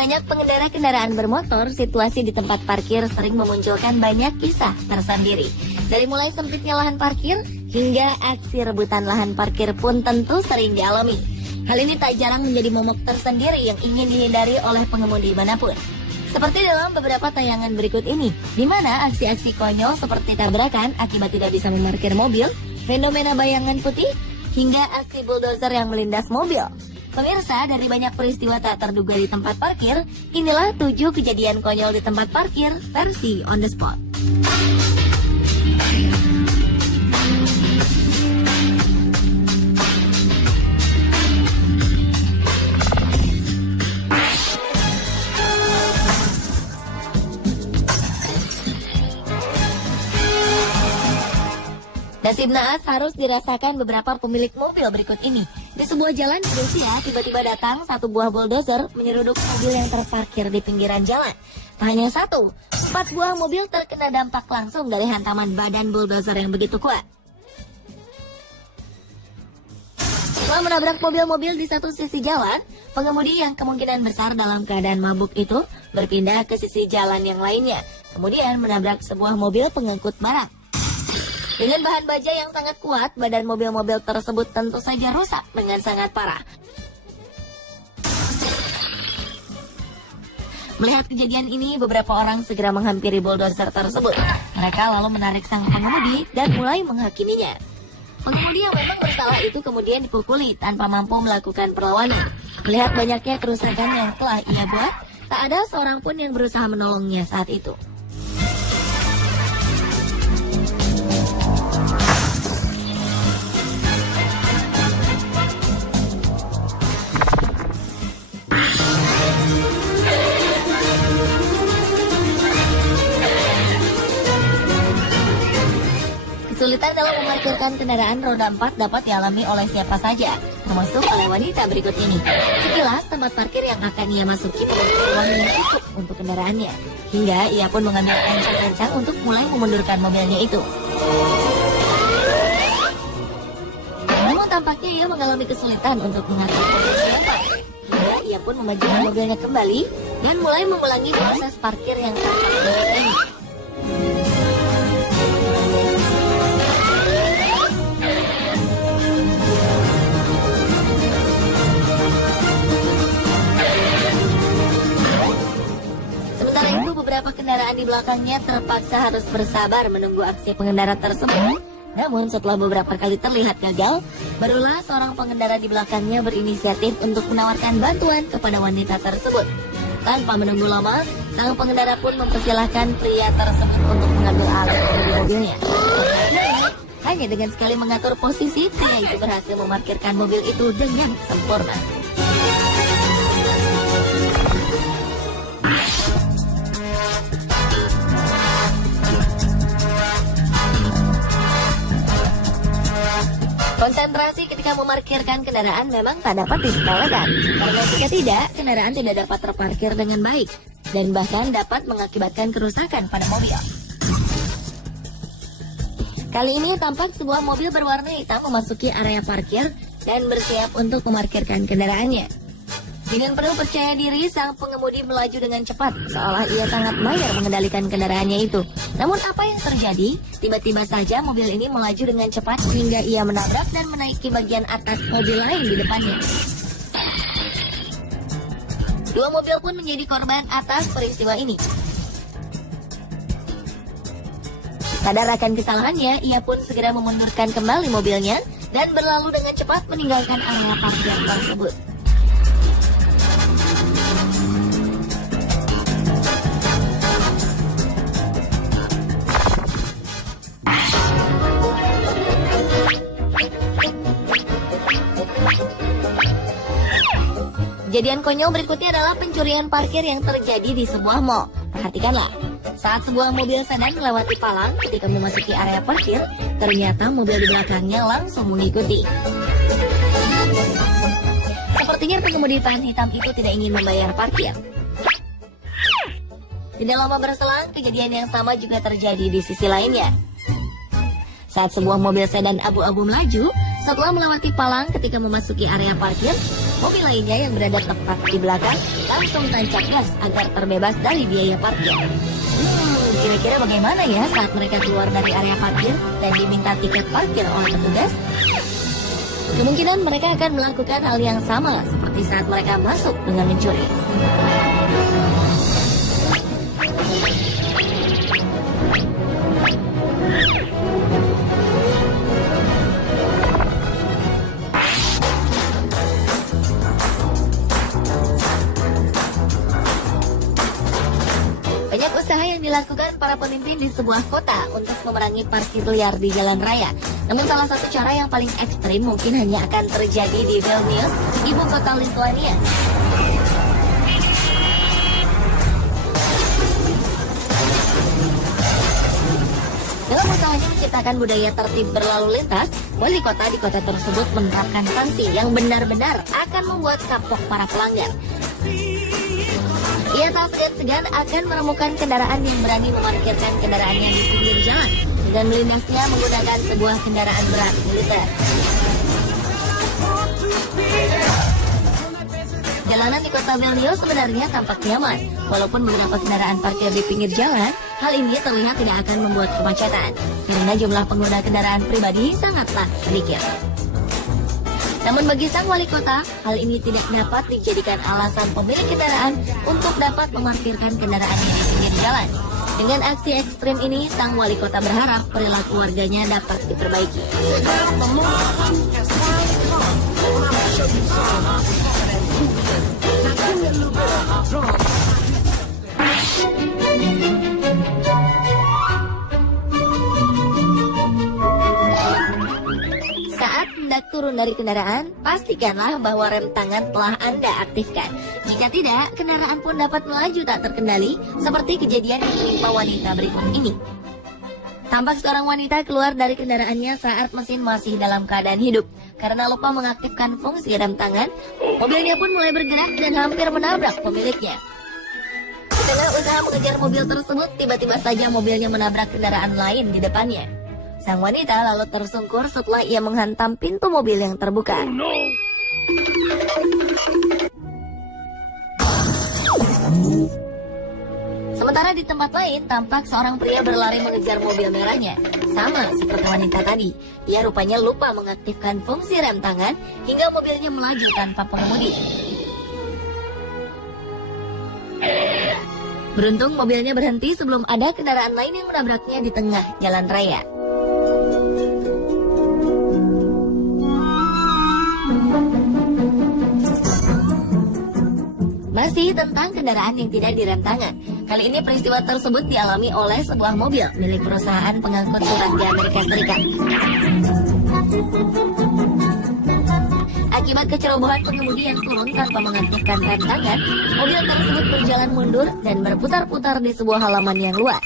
banyak pengendara kendaraan bermotor, situasi di tempat parkir sering memunculkan banyak kisah tersendiri. Dari mulai sempitnya lahan parkir, hingga aksi rebutan lahan parkir pun tentu sering dialami. Hal ini tak jarang menjadi momok tersendiri yang ingin dihindari oleh pengemudi manapun. Seperti dalam beberapa tayangan berikut ini, di mana aksi-aksi konyol seperti tabrakan akibat tidak bisa memarkir mobil, fenomena bayangan putih, hingga aksi bulldozer yang melindas mobil. Pemirsa, dari banyak peristiwa tak terduga di tempat parkir, inilah 7 kejadian konyol di tempat parkir versi on the spot. Nasib naas harus dirasakan beberapa pemilik mobil berikut ini. Di sebuah jalan di Rusia, tiba-tiba datang satu buah bulldozer menyeruduk mobil yang terparkir di pinggiran jalan. Tak hanya satu, 4 buah mobil terkena dampak langsung dari hantaman badan bulldozer yang begitu kuat. Setelah menabrak mobil-mobil di satu sisi jalan, pengemudi yang kemungkinan besar dalam keadaan mabuk itu berpindah ke sisi jalan yang lainnya, kemudian menabrak sebuah mobil pengangkut barang. Dengan bahan baja yang sangat kuat, badan mobil-mobil tersebut tentu saja rusak dengan sangat parah. Melihat kejadian ini, beberapa orang segera menghampiri bulldozer tersebut. Mereka lalu menarik sang pengemudi dan mulai menghakiminya. Pengemudi yang memang bersalah itu kemudian dipukuli tanpa mampu melakukan perlawanan. Melihat banyaknya kerusakan yang telah ia buat, tak ada seorang pun yang berusaha menolongnya saat itu. Kesulitan dalam memarkirkan kendaraan roda 4 dapat dialami oleh siapa saja, termasuk oleh wanita berikut ini. Sekilas, tempat parkir yang akan ia masuki memiliki ruang yang cukup untuk kendaraannya, hingga ia pun mengambil ancang-ancang untuk mulai memundurkan mobilnya itu. Namun tampaknya ia mengalami kesulitan untuk mengatur posisi yang pas, hingga ia pun memajukan mobilnya kembali dan mulai mengulangi proses parkir yang tampak sulit ini. Beberapa kendaraan di belakangnya terpaksa harus bersabar menunggu aksi pengendara tersebut. Namun setelah beberapa kali terlihat gagal, barulah seorang pengendara di belakangnya berinisiatif untuk menawarkan bantuan kepada wanita tersebut. Tanpa menunggu lama, sang pengendara pun mempersilahkan pria tersebut untuk mengambil alih dari mobilnya. Hanya dengan sekali mengatur posisi, pria itu berhasil memarkirkan mobil itu dengan sempurna. Konsentrasi ketika memarkirkan kendaraan memang tak dapat disepelekan, karena jika tidak, kendaraan tidak dapat terparkir dengan baik, dan bahkan dapat mengakibatkan kerusakan pada mobil. Kali ini tampak sebuah mobil berwarna hitam memasuki area parkir dan bersiap untuk memarkirkan kendaraannya. Dengan penuh percaya diri, sang pengemudi melaju dengan cepat, seolah ia sangat mahir mengendalikan kendaraannya itu. Namun apa yang terjadi? Tiba-tiba saja mobil ini melaju dengan cepat hingga ia menabrak dan menaiki bagian atas mobil lain di depannya. 2 mobil pun menjadi korban atas peristiwa ini. Sadar akan kesalahannya, ia pun segera memundurkan kembali mobilnya dan berlalu dengan cepat meninggalkan area parkir tersebut. Kejadian konyol berikutnya adalah pencurian parkir yang terjadi di sebuah mall. Perhatikanlah, saat sebuah mobil sedan melewati palang ketika memasuki area parkir, ternyata mobil di belakangnya langsung mengikuti. Sepertinya pengemudi van hitam itu tidak ingin membayar parkir. Tidak lama berselang, kejadian yang sama juga terjadi di sisi lainnya. Saat sebuah mobil sedan abu-abu melaju, setelah melewati palang ketika memasuki area parkir, Mobil lainnya yang berada tepat di belakang langsung tancap gas agar terbebas dari biaya parkir. Kira-kira bagaimana ya saat mereka keluar dari area parkir dan diminta tiket parkir oleh petugas? Kemungkinan mereka akan melakukan hal yang sama seperti saat mereka masuk dengan mencuri. Banyak usaha yang dilakukan para pemimpin di sebuah kota untuk memerangi parkir liar di jalan raya. Namun salah satu cara yang paling ekstrim mungkin hanya akan terjadi di Vilnius, ibu kota Lithuania. Dalam usahanya menciptakan budaya tertib berlalu lintas, wali kota di kota tersebut menerapkan sanksi yang benar-benar akan membuat kapok para pelanggar. Ia tak segan-segan akan menemukan kendaraan yang berani memarkirkan kendaraannya di pinggir jalan dan melindasnya menggunakan sebuah kendaraan berat militer. Jalanan di kota Vilnius sebenarnya tampak nyaman, walaupun beberapa kendaraan parkir di pinggir jalan. Hal ini terlihat tidak akan membuat kemacetan karena jumlah pengguna kendaraan pribadi sangatlah sedikit. Namun bagi sang wali kota, hal ini tidak dapat dijadikan alasan pemilik kendaraan untuk dapat memarkirkan kendaraannya di pinggir jalan. Dengan aksi ekstrim ini, sang wali kota berharap perilaku warganya dapat diperbaiki. Hendak turun dari kendaraan, pastikanlah bahwa rem tangan telah Anda aktifkan. Jika tidak, kendaraan pun dapat melaju tak terkendali, seperti kejadian yang menimpa wanita berikut ini. Tampak seorang wanita keluar dari kendaraannya saat mesin masih dalam keadaan hidup. Karena lupa mengaktifkan fungsi rem tangan, mobilnya pun mulai bergerak dan hampir menabrak pemiliknya. Di tengah usaha mengejar mobil tersebut, tiba-tiba saja mobilnya menabrak kendaraan lain di depannya. Sang wanita lalu tersungkur setelah ia menghantam pintu mobil yang terbuka. Sementara di tempat lain, tampak seorang pria berlari mengejar mobil merahnya. Sama seperti wanita tadi, ia rupanya lupa mengaktifkan fungsi rem tangan hingga mobilnya melaju tanpa pengemudi. Beruntung mobilnya berhenti sebelum ada kendaraan lain yang menabraknya di tengah jalan raya. Masih tentang kendaraan yang tidak direm tangan. Kali ini peristiwa tersebut dialami oleh sebuah mobil milik perusahaan pengangkut surat di Amerika Serikat. Akibat kecerobohan pengemudi yang turun tanpa mengaktifkan rem tangan, mobil tersebut berjalan mundur dan berputar-putar di sebuah halaman yang luas.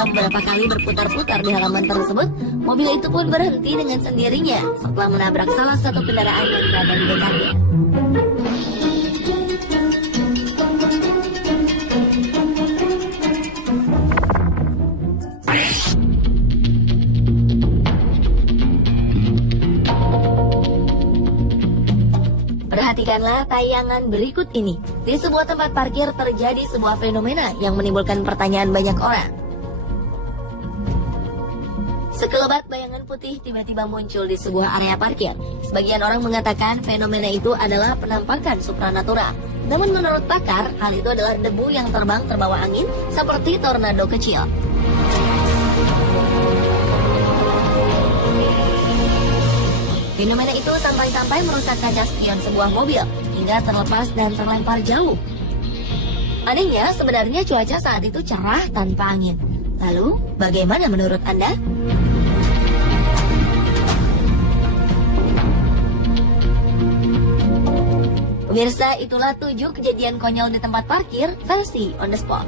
Beberapa kali berputar-putar di halaman tersebut, mobil itu pun berhenti dengan sendirinya setelah menabrak salah satu kendaraan yang berada di dekatnya. Perhatikanlah tayangan berikut ini. Di sebuah tempat parkir terjadi sebuah fenomena yang menimbulkan pertanyaan banyak orang. Sekelebat bayangan putih tiba-tiba muncul di sebuah area parkir. Sebagian orang mengatakan fenomena itu adalah penampakan supranatural. Namun menurut pakar, hal itu adalah debu yang terbang terbawa angin seperti tornado kecil. Fenomena itu sampai-sampai merusak kaca spion sebuah mobil hingga terlepas dan terlempar jauh. Anehnya, sebenarnya cuaca saat itu cerah tanpa angin. Lalu, bagaimana menurut Anda? Pemirsa, itulah 7 kejadian konyol di tempat parkir versi on the spot.